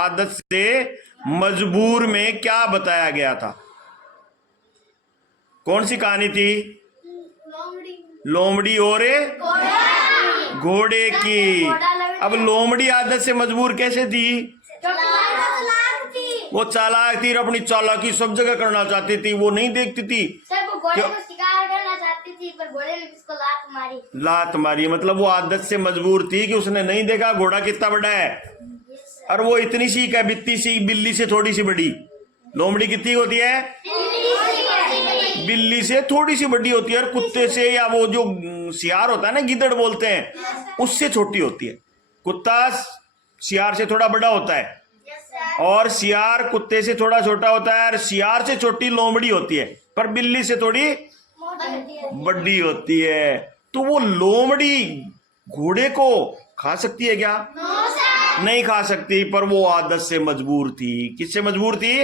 आदत से मजबूर में क्या बताया गया था? कौन सी कहानी थी? लोमड़ी और घोड़े की। अब लोमड़ी आदत से मजबूर कैसे थी? वो चालाक थी और अपनी चालाकी सब जगह करना चाहती थी। वो नहीं देखती थी घोड़े को शिकार करना चाहती थी, पर घोड़े ने उसको लात मारी। मतलब वो आदत से मजबूर थी कि उसने नहीं देखा घोड़ा कितना बड़ा है, और वो इतनी सी क्या बित्ती सी बिल्ली से थोड़ी सी बड़ी। लोमड़ी कितनी होती है? बिल्ली से थोड़ी सी बड़ी होती है, और कुत्ते से या वो जो सियार होता है ना, गिदड़ बोलते हैं, उससे छोटी होती है। कुत्ता सियार से थोड़ा बड़ा होता है और सियार कुत्ते से थोड़ा छोटा होता है, और सियार से छोटी लोमड़ी होती है, पर बिल्ली से थोड़ी बड़ी होती है। तो वो लोमड़ी घोड़े को खा सकती है क्या? नहीं खा सकती, पर वो आदत से मजबूर थी। किससे मजबूर थी?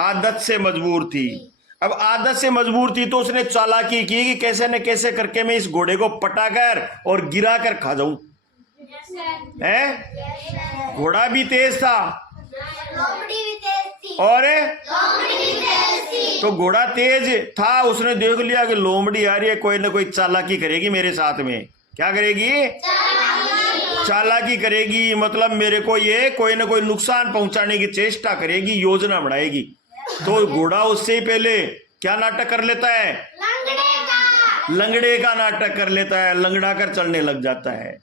आदत से मजबूर थी। अब आदत से मजबूर थी तो उसने चालाकी की कि कैसे न कैसे करके मैं इस घोड़े को पटाकर और गिरा कर खा जाऊं। है? घोड़ा भी तेज था और तो घोड़ा तेज था। उसने देख लिया कि लोमड़ी आ रही है, कोई ना कोई चालाकी करेगी मेरे साथ में। क्या करेगी? चालाकी करेगी, मतलब मेरे को ये कोई ना कोई नुकसान पहुंचाने की चेष्टा करेगी, योजना बनाएगी। तो घोड़ा उससे ही पहले क्या नाटक कर लेता है? लंगड़े का नाटक कर लेता है, लंगड़ा कर चलने लग जाता है।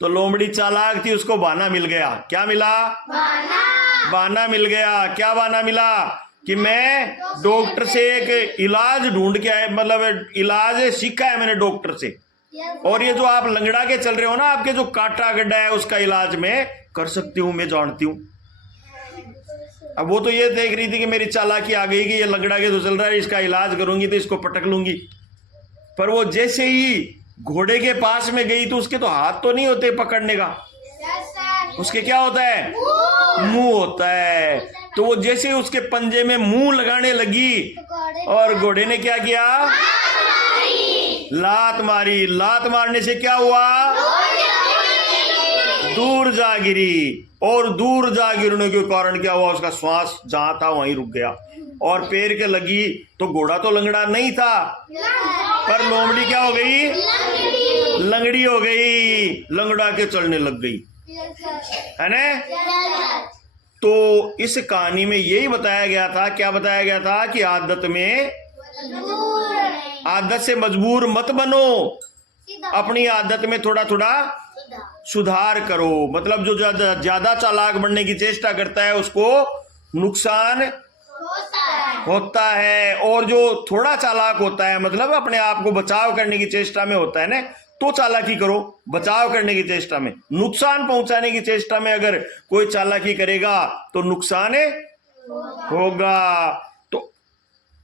तो लोमड़ी चालाक थी, उसको बहाना मिल गया। क्या मिला? बहाना मिल गया। क्या बहाना मिला? कि मैं डॉक्टर से एक इलाज ढूंढ के आया, मतलब इलाज सीखा है मैंने डॉक्टर से, और ये जो आप लंगड़ा के चल रहे हो ना, आपके जो काटा गड्ढा है उसका इलाज मैं कर सकती हूँ, मैं जानती हूँ। अब वो तो ये देख रही थी कि मेरी चालाकी आ गई कि ये लंगड़ा के तो चल रहा है, इसका इलाज करूंगी तो इसको पटक लूंगी। पर वो जैसे ही घोड़े के पास में गई तो उसके तो हाथ तो नहीं होते पकड़ने का, उसके क्या होता है? मुंह होता है। तो वो जैसे ही उसके पंजे में मुंह लगाने लगी, और घोड़े ने क्या किया? लात मारी। लात मारने से क्या हुआ? दूर जा गिरी, और दूर जा गिरने के कारण क्या हुआ? उसका श्वास जहां था वहीं रुक गया, और पैर के लगी। तो घोड़ा तो लंगड़ा नहीं था, पर लोमड़ी क्या हो गई? लंगड़ी हो गई, लंगड़ा के चलने लग गई, है ना? तो इस कहानी में यही बताया गया था। क्या बताया गया था? कि आदत से मजबूर मत बनो, अपनी आदत में थोड़ा थोड़ा सुधार करो। मतलब जो ज्यादा चालाक बनने की चेष्टा करता है उसको नुकसान होता है, और जो थोड़ा चालाक होता है, मतलब अपने आप को बचाव करने की चेष्टा में होता है ना, तो चालाकी करो। बचाव करने की चेष्टा में, नुकसान पहुंचाने की चेष्टा में अगर कोई चालाकी करेगा तो नुकसान होगा। तो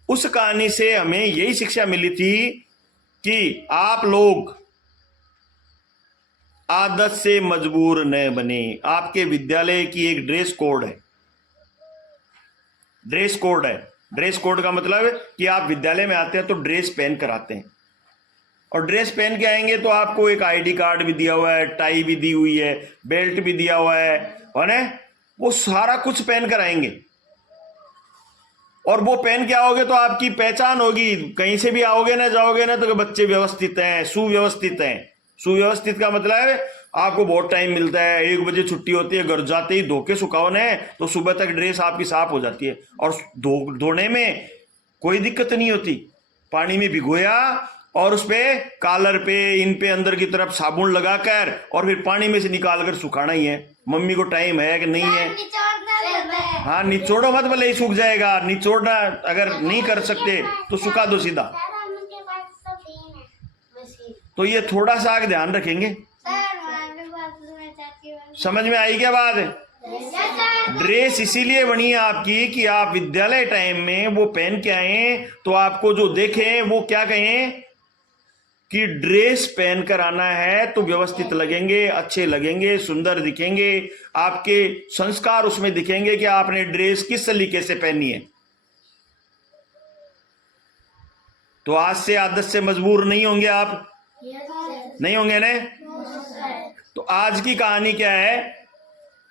उस कहानी से हमें यही शिक्षा मिली थी कि आप लोग आदत से मजबूर न बने। आपके विद्यालय की एक ड्रेस कोड है। ड्रेस कोड है। ड्रेस कोड का मतलब है कि आप विद्यालय में आते हैं तो ड्रेस पहन कर आते हैं, और ड्रेस पहन के आएंगे तो आपको एक आईडी कार्ड भी दिया हुआ है, टाई भी दी हुई है, बेल्ट भी दिया हुआ है, और वो सारा कुछ पहन कर आएंगे। और वो पहन के आओगे तो आपकी पहचान होगी। कहीं से भी आओगे ना, जाओगे ना, तो बच्चे व्यवस्थित हैं, सुव्यवस्थित हैं। सुव्यवस्थित का मतलब है आपको बहुत टाइम मिलता है। 1 बजे छुट्टी होती है, घर जाते ही धो के सुखाओ ना, तो सुबह तक ड्रेस आपकी साफ हो जाती है, और धोने में कोई दिक्कत नहीं होती। पानी में भिगोया और उस पे कॉलर पे, इन पे अंदर की तरफ साबुन लगाकर, और फिर पानी में से निकाल कर सुखाना ही है। मम्मी को टाइम है कि नहीं है? हाँ, निचोड़ो मत, भले ही सूख जाएगा। निचोड़ना अगर नहीं कर सकते तो सुखा दो सीधा। तो ये थोड़ा सा आगे ध्यान रखेंगे। समझ में आई क्या बात? ड्रेस इसीलिए बनी है आपकी कि आप विद्यालय टाइम में वो पहन के आए, तो आपको जो देखें वो क्या कहें कि ड्रेस पहन कर आना है तो व्यवस्थित लगेंगे, अच्छे लगेंगे, सुंदर दिखेंगे। आपके संस्कार उसमें दिखेंगे कि आपने ड्रेस किस तरीके से पहनी है। तो आज से आदत से मजबूर नहीं होंगे आप? नहीं होंगे ना? तो आज की कहानी क्या है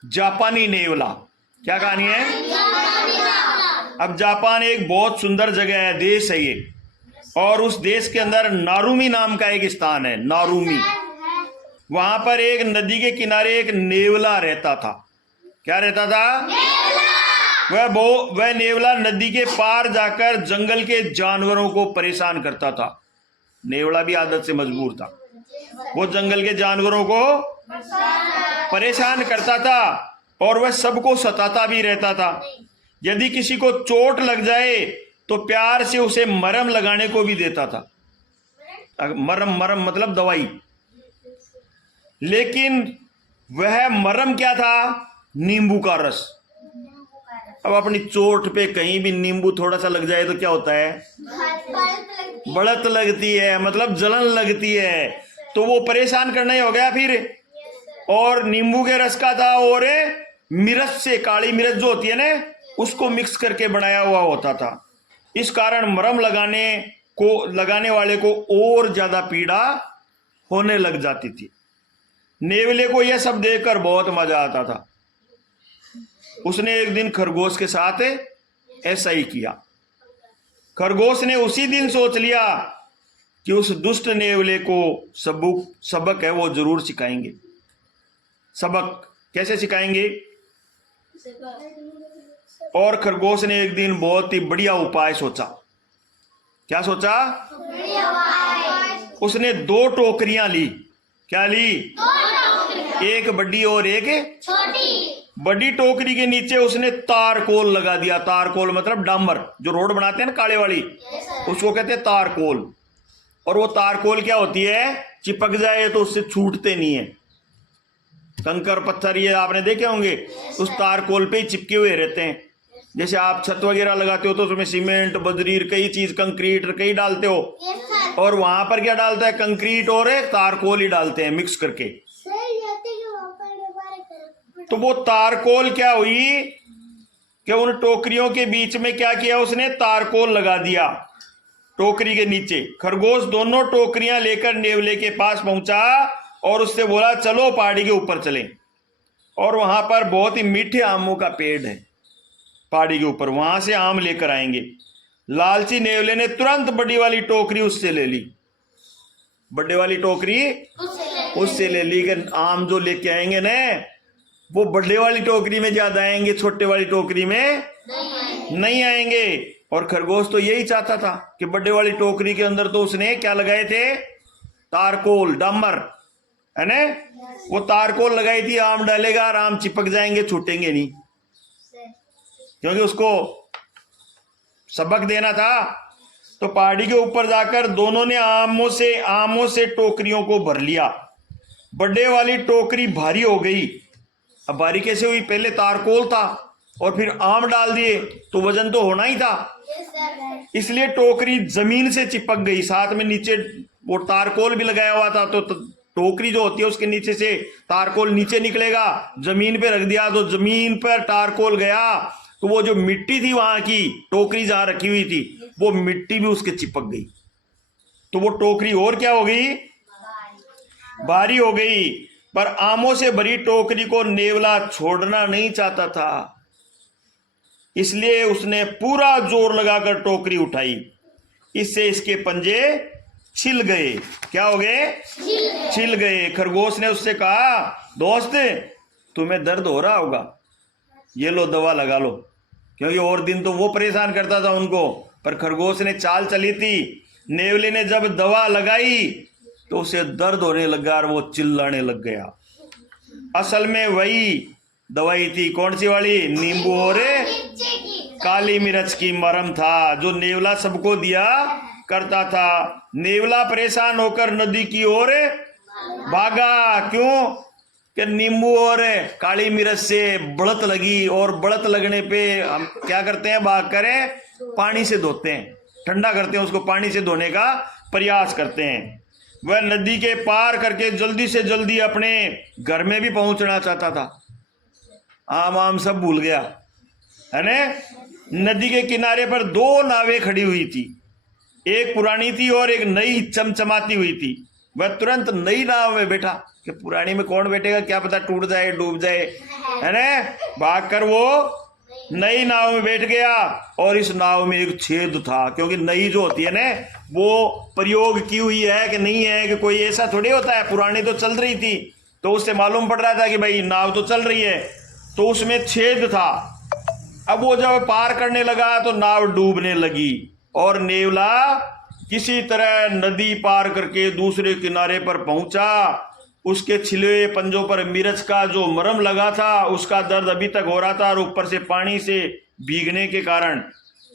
जापानी नेवला। क्या कहानी है? अब जापान एक बहुत सुंदर जगह है, देश है ये, और उस देश के अंदर नारुमी नाम का एक स्थान है, नारुमी। वहां पर एक नदी के किनारे एक नेवला रहता था। क्या रहता था? वह नेवला नदी के पार जाकर जंगल के जानवरों को परेशान करता था। नेवला भी आदत से मजबूर था, वो जंगल के जानवरों को परेशान करता था और वह सबको सताता भी रहता था। यदि किसी को चोट लग जाए तो प्यार से उसे मरहम लगाने को भी देता था। मरहम मतलब दवाई। लेकिन वह मरहम क्या था? नींबू का रस। अब अपनी चोट पे कहीं भी नींबू थोड़ा सा लग जाए तो क्या होता है? बढ़त लगती है, मतलब जलन लगती है। तो वो परेशान करना ही हो गया फिर। और नींबू के रस का था, और मिर्च से, काली मिर्च जो होती है ना, उसको मिक्स करके बनाया हुआ होता था। इस कारण मरहम लगाने वाले को और ज्यादा पीड़ा होने लग जाती थी। नेवले को यह सब देखकर बहुत मजा आता था। उसने एक दिन खरगोश के साथ ऐसा ही किया। खरगोश ने उसी दिन सोच लिया कि उस दुष्ट नेवले को सबक है वो जरूर सिखाएंगे। सबक कैसे सिखाएंगे? और खरगोश ने एक दिन बहुत ही बढ़िया उपाय सोचा। क्या सोचा? उसने 2 टोकरियां ली। क्या ली? एक बड़ी और एक छोटी। बड़ी टोकरी के नीचे उसने तारकोल लगा दिया। तारकोल मतलब डामर, जो रोड बनाते हैं ना काले वाली, उसको कहते हैं तारकोल। और वो तारकोल क्या होती है? चिपक जाए तो उससे छूटते नहीं है। कंकर पत्थर ये आपने देखे होंगे, उस तारकोल पे ही चिपके हुए रहते हैं। जैसे आप छत वगैरह लगाते हो तो उसमें सीमेंट, बजरीर, कई चीज, कंक्रीट कई डालते हो, और वहां पर क्या डालता है? कंक्रीट और तारकोल ही डालते हैं मिक्स करके। तो वो तारकोल क्या हुई कि उन टोकरियों के बीच में क्या किया उसने? तारकोल लगा दिया टोकरी के नीचे। खरगोश दोनों टोकरियां लेकर नेवले के पास पहुंचा और उससे बोला, चलो पहाड़ी के ऊपर चलें। और वहां पर बहुत ही मीठे आमों का पेड़ है पहाड़ी के ऊपर, वहां से आम लेकर आएंगे। लालची नेवले ने तुरंत बड़ी वाली टोकरी उससे ले ली। बड़े वाली टोकरी उससे ले ली कि आम जो लेके आएंगे ना, वो बड़े वाली टोकरी में ज्यादा आएंगे, छोटे वाली टोकरी में नहीं आएंगे। और खरगोश तो यही चाहता था कि बड़े वाली टोकरी के अंदर तो उसने क्या लगाए थे? तारकोल, डामर, है ना? वो तारकोल लगाई थी। आम डालेगा और आम चिपक जाएंगे, छूटेंगे नहीं, क्योंकि उसको सबक देना था। तो पहाड़ी के ऊपर जाकर दोनों ने आमों से टोकरियों को भर लिया। बड़े वाली टोकरी भारी हो गई। अब भारी कैसे हुई? पहले तारकोल था और फिर आम डाल दिए तो वजन तो होना ही था, इसलिए टोकरी जमीन से चिपक गई। साथ में नीचे वो तारकोल भी लगाया हुआ था, तो टोकरी जो होती है उसके नीचे से तारकोल नीचे निकलेगा। जमीन पे रख दिया तो जमीन पर तारकोल गया, तो वो जो मिट्टी थी वहां की, टोकरी जहां रखी हुई थी, वो मिट्टी भी उसके चिपक गई। तो वो टोकरी और क्या हो गई? भारी हो गई। पर आमों से भरी टोकरी को नेवला छोड़ना नहीं चाहता था, इसलिए उसने पूरा जोर लगाकर टोकरी उठाई। इससे इसके पंजे छिल गए। क्या हो गए? छिल गए। खरगोश ने उससे कहा, दोस्त तुम्हें दर्द हो रहा होगा, ये लो दवा लगा लो। क्योंकि और दिन तो वो परेशान करता था उनको, पर खरगोश ने चाल चली थी। नेवले ने जब दवा लगाई तो उसे दर्द होने लगा और वो चिल्लाने लग गया। असल में वही दवाई थी, कौन सी वाली? नींबू और काली मिर्च की मरहम था, जो नेवला सबको दिया करता था। नेवला परेशान होकर नदी की ओर भागा। क्यों? कि नींबू और काली मिर्च से बढ़त लगी, और बढ़त लगने पे हम क्या करते हैं? भाग करें पानी से धोते हैं, ठंडा करते हैं उसको, पानी से धोने का प्रयास करते हैं। वह नदी के पार करके जल्दी से जल्दी अपने घर में भी पहुंचना चाहता था। आम सब भूल गया, है ना? नदी के किनारे पर 2 नावें खड़ी हुई थी, एक पुरानी थी और एक नई चमचमाती हुई थी। वह तुरंत नई नाव में बैठा कि पुरानी में कौन बैठेगा, क्या पता टूट जाए डूब जाए, है ना। भाग कर वो नई नाव में बैठ गया और इस नाव में एक छेद था, क्योंकि नई जो होती है ना वो प्रयोग की हुई है कि नहीं है, कि कोई ऐसा थोड़ी होता है, पुरानी तो चल रही थी तो उससे मालूम पड़ रहा था कि भाई नाव तो चल रही है, तो उसमें छेद था। अब वो जब पार करने लगा तो नाव डूबने लगी और नेवला किसी तरह नदी पार करके दूसरे किनारे पर पहुंचा। उसके छिले हुए पंजों पर मिर्च का जो मरहम लगा था उसका दर्द अभी तक हो रहा था, और ऊपर से पानी से भीगने के कारण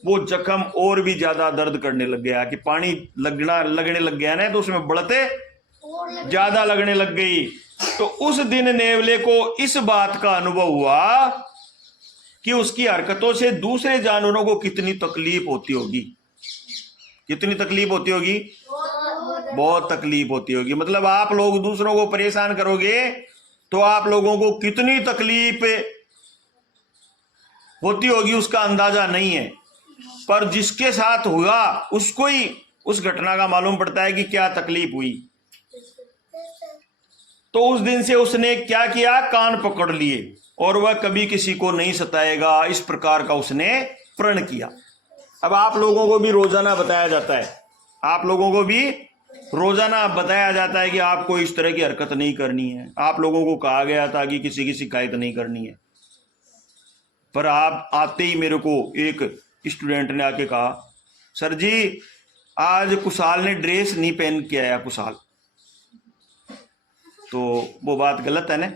वो जख्म और भी ज्यादा दर्द करने लग गया कि पानी लगने लग गया ना, तो उसमें बढ़ते ज्यादा लगने लग गई। तो उस दिन नेवले को इस बात का अनुभव हुआ कि उसकी हरकतों से दूसरे जानवरों को कितनी तकलीफ होती होगी। कितनी तकलीफ होती होगी? बहुत तकलीफ होती होगी। मतलब आप लोग दूसरों को परेशान करोगे तो आप लोगों को कितनी तकलीफ होती होगी उसका अंदाजा नहीं है, पर जिसके साथ हुआ उसको ही उस घटना का मालूम पड़ता है कि क्या तकलीफ हुई। तो उस दिन से उसने क्या किया, कान पकड़ लिए और वह कभी किसी को नहीं सताएगा, इस प्रकार का उसने प्रण किया। अब आप लोगों को भी रोजाना बताया जाता है, आप लोगों को भी रोजाना बताया जाता है कि आपको इस तरह की हरकत नहीं करनी है। आप लोगों को कहा गया था कि किसी की शिकायत नहीं करनी है, पर आप आते ही मेरे को एक स्टूडेंट ने आके कहा, सर जी आज कुशाल ने ड्रेस नहीं पहन के आया कुशाल। तो वो बात गलत है ना,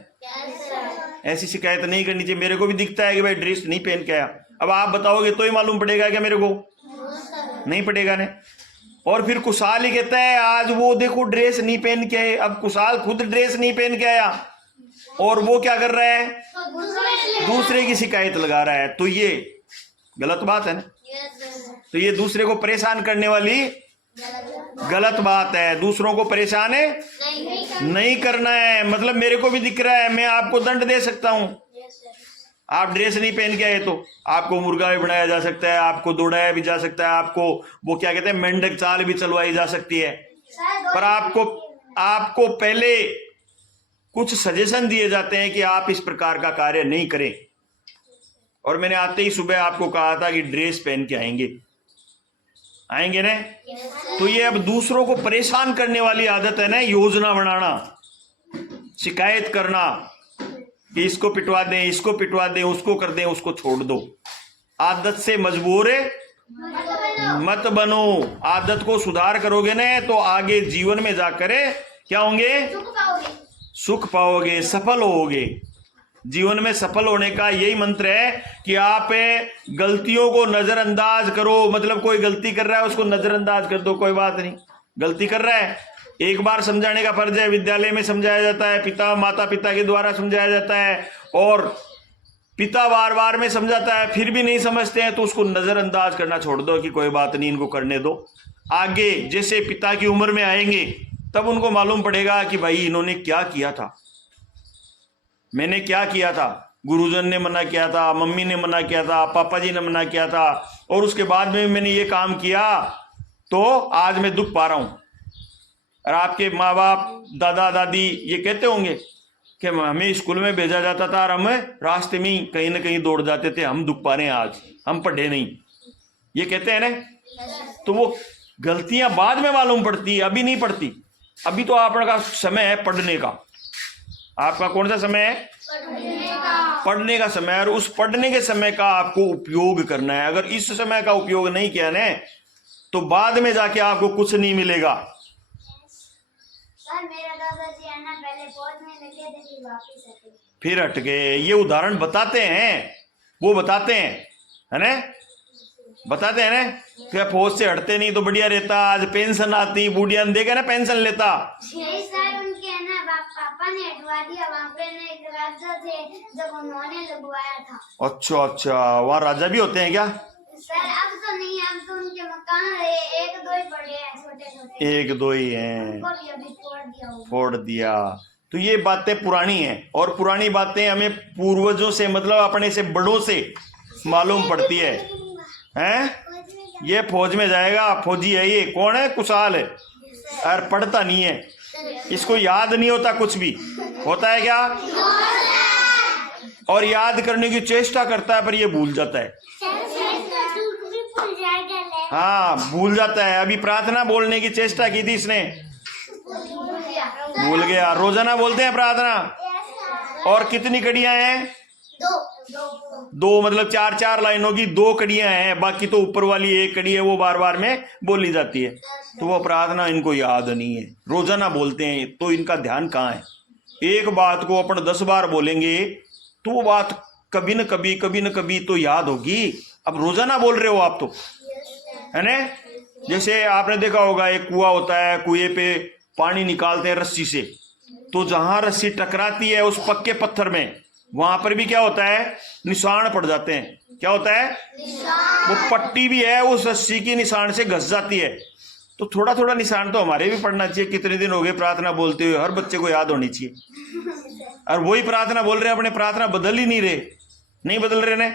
ऐसी शिकायत नहीं करनी चाहिए। मेरे को भी दिखता है कि भाई ड्रेस नहीं पहन के आया, अब आप बताओगे तो ही मालूम पड़ेगा क्या मेरे को? नहीं पड़ेगा ना। और फिर कुशाल ही कहता है आज वो देखो ड्रेस नहीं पहन के आए। अब कुशाल खुद ड्रेस नहीं पहन के आया और वो क्या कर रहा है, दूसरे की शिकायत लगा रहा है, तो ये गलत बात है ना। तो ये दूसरे को परेशान करने वाली गलत बात है। दूसरों को परेशान नहीं करना है। मतलब मेरे को भी दिख रहा है, मैं आपको दंड दे सकता हूं, आप ड्रेस नहीं पहन के आए तो आपको मुर्गा भी बनाया जा सकता है, आपको दौड़ाया भी जा सकता है, आपको वो क्या कहते हैं मेंढक चाल भी चलवाई जा सकती है। पर आपको पहले कुछ सजेशन दिए जाते हैं कि आप इस प्रकार का कार्य नहीं करें। और मैंने आते ही सुबह आपको कहा था कि ड्रेस पहन के आएंगे ना। तो ये अब दूसरों को परेशान करने वाली आदत है ना, योजना बनाना, शिकायत करना कि इसको पिटवा दें, इसको पिटवा दें, उसको कर दें, उसको छोड़ दो। आदत से मजबूर मत बनो। आदत को सुधार करोगे ना तो आगे जीवन में जाकर क्या होंगे, सुख पाओगे, सफल होगे। जीवन में सफल होने का यही मंत्र है कि आप गलतियों को नजरअंदाज करो। मतलब कोई गलती कर रहा है उसको नजरअंदाज कर दो, कोई बात नहीं, गलती कर रहा है, एक बार समझाने का फर्ज है। विद्यालय में समझाया जाता है, माता पिता के द्वारा समझाया जाता है, और पिता बार बार में समझाता है, फिर भी नहीं समझते हैं तो उसको नजरअंदाज करना छोड़ दो कि कोई बात नहीं, इनको करने दो। आगे जैसे पिता की उम्र में आएंगे तब उनको मालूम पड़ेगा कि भाई इन्होंने क्या किया था, मैंने क्या किया था, गुरुजन ने मना किया था, मम्मी ने मना किया था, पापा जी ने मना किया था, और उसके बाद में मैंने ये काम किया तो आज मैं दुख पा रहा हूं। और आपके माँ बाप दादा दादी ये कहते होंगे कि हमें स्कूल में भेजा जाता था और हम रास्ते में कहीं ना कहीं दौड़ जाते थे, हम दुख पा रहे हैं आज, हम पढ़े नहीं, ये कहते हैं ना। तो वो गलतियां बाद में मालूम पड़ती है, अभी नहीं पड़ती। अभी तो आपका समय है पढ़ने का। आपका कौन सा समय है? पढ़ने का समय है। और उस पढ़ने के समय का आपको उपयोग करना है। अगर इस समय का उपयोग नहीं किया ना तो बाद में जाके आपको कुछ नहीं मिलेगा। सर मेरा दादाजी है ना पहले फौज में लगे थे, फिर वापस हटे, फिर हट गए। ये उदाहरण बताते हैं, वो बताते हैं, है ना, बताते हैं ना कि फौज से हटते नहीं तो बढ़िया रहता, आज पेंशन आती, बूढ़िया देगा ना पेंशन लेता। नहीं सर उनके है ना पापा ने हटवा दिया, वहाँ पे ना एक राजा थे जब उन्होंने लगवाया था। अच्छा अच्छा, वहाँ राजा भी होते हैं क्या? सर अब तो नहीं, अब तो उनके मकान एक दो ही पड़े हैं, छोटे छोटे एक दो ही हैं, उनको भी अभी फोड़ दिया। तो ये बातें पुरानी हैं, और पुरानी बातें हमें पूर्वजों से, मतलब अपने से बड़ों से मालूम पड़ती है। हैं? ये फौज में जाएगा, फौजी है ये, कौन है? कुशाल है, और पढ़ता नहीं है। इसको याद नहीं होता कुछ भी। होता है क्या? और याद करने की चेष्टा करता है पर ये भूल जाता है। हाँ, भूल जाता है। अभी प्रार्थना बोलने की चेष्टा की थी इसने, भूल गया। रोजाना बोलते हैं प्रार्थना। और कितनी कड़ियां हैं? दो, मतलब 4-4 लाइनों की 2 कड़ियां हैं, बाकी तो ऊपर वाली 1 कड़ी है वो बार बार में बोली जाती है। तो वो प्रार्थना इनको याद नहीं है। रोजाना बोलते हैं तो इनका ध्यान कहाँ है? एक बात को अपन 10 बार बोलेंगे तो वो बात कभी न कभी तो याद होगी। अब रोजाना बोल रहे हो आप तो, है ना? जैसे आपने देखा होगा एक कुआं होता है, कुएं पे पानी निकालते हैं रस्सी से, तो जहां रस्सी टकराती है उस पक्के पत्थर में, वहां पर भी क्या होता है? निशान पड़ जाते हैं। क्या होता है? वो पट्टी भी है उस रस्सी की निशान से घस जाती है। तो थोड़ा थोड़ा निशान तो हमारे भी पड़ना चाहिए। कितने दिन हो गए प्रार्थना बोलते हुए, हर बच्चे को याद होनी चाहिए। और वही प्रार्थना बोल रहे हैं, अपने प्रार्थना बदल ही नहीं रहे। नहीं बदल रहे ने?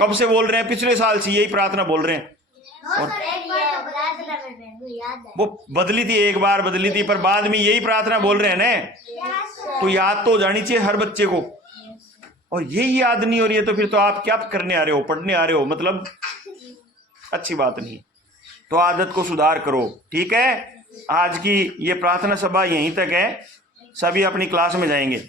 कब से बोल रहे हैं? पिछले साल से यही प्रार्थना बोल रहे हैं। और वो बदली थी, एक बार बदली थी, पर बाद में यही प्रार्थना बोल रहे हैं ना, तो याद तो हो जानी चाहिए हर बच्चे को। और यही याद नहीं हो रही है तो फिर तो आप क्या करने आ रहे हो? पढ़ने आ रहे हो, मतलब अच्छी बात नहीं। तो आदत को सुधार करो, ठीक है? आज की ये प्रार्थना सभा यहीं तक है। सभी अपनी क्लास में जाएंगे।